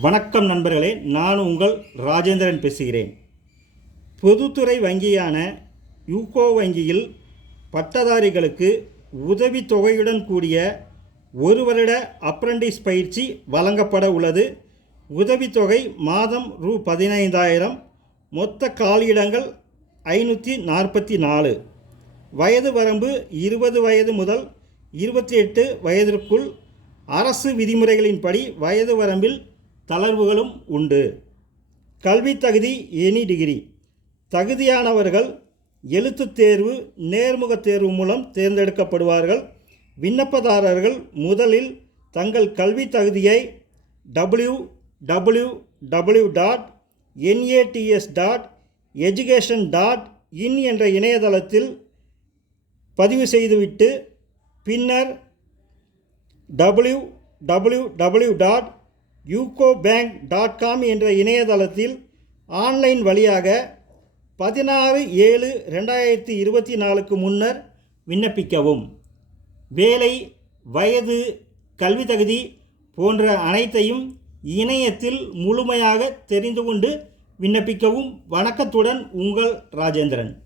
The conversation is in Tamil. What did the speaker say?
வணக்கம் நண்பர்களே, நான் உங்கள் ராஜேந்திரன் பேசுகிறேன். பொதுத்துறை வங்கியான யூகோ வங்கியில் பட்டதாரிகளுக்கு உதவித்தொகையுடன் கூடிய ஒரு வருட அப்ரண்டிஸ் பயிற்சி வழங்கப்பட உள்ளது. உதவித்தொகை மாதம் ரூ. 15,000. மொத்த காலியிடங்கள் 544. வயது வரம்பு 20 வயது முதல் 28 வயதிற்குள். அரசு விதிமுறைகளின்படி வயது வரம்பில் தளர்வுகளும் உண்டு. கல்வி தகுதி எனி டிகிரி. தகுதியானவர்கள் எழுத்துத் தேர்வு, நேர்முகத் தேர்வு மூலம் தேர்ந்தெடுக்கப்படுவார்கள். விண்ணப்பதாரர்கள் முதலில் தங்கள் கல்வி தகுதியை www.nats.education.in என்ற இணையதளத்தில் பதிவு செய்துவிட்டு பின்னர் www.ucobank.com என்ற இணையதளத்தில் ஆன்லைன் வழியாக 16/7/2024 முன்னர் விண்ணப்பிக்கவும். வேலை, வயது, கல்வி தகுதி போன்ற அனைத்தையும் இணையத்தில் முழுமையாக தெரிந்து கொண்டு விண்ணப்பிக்கவும். வணக்கத்துடன் உங்கள் ராஜேந்திரன்.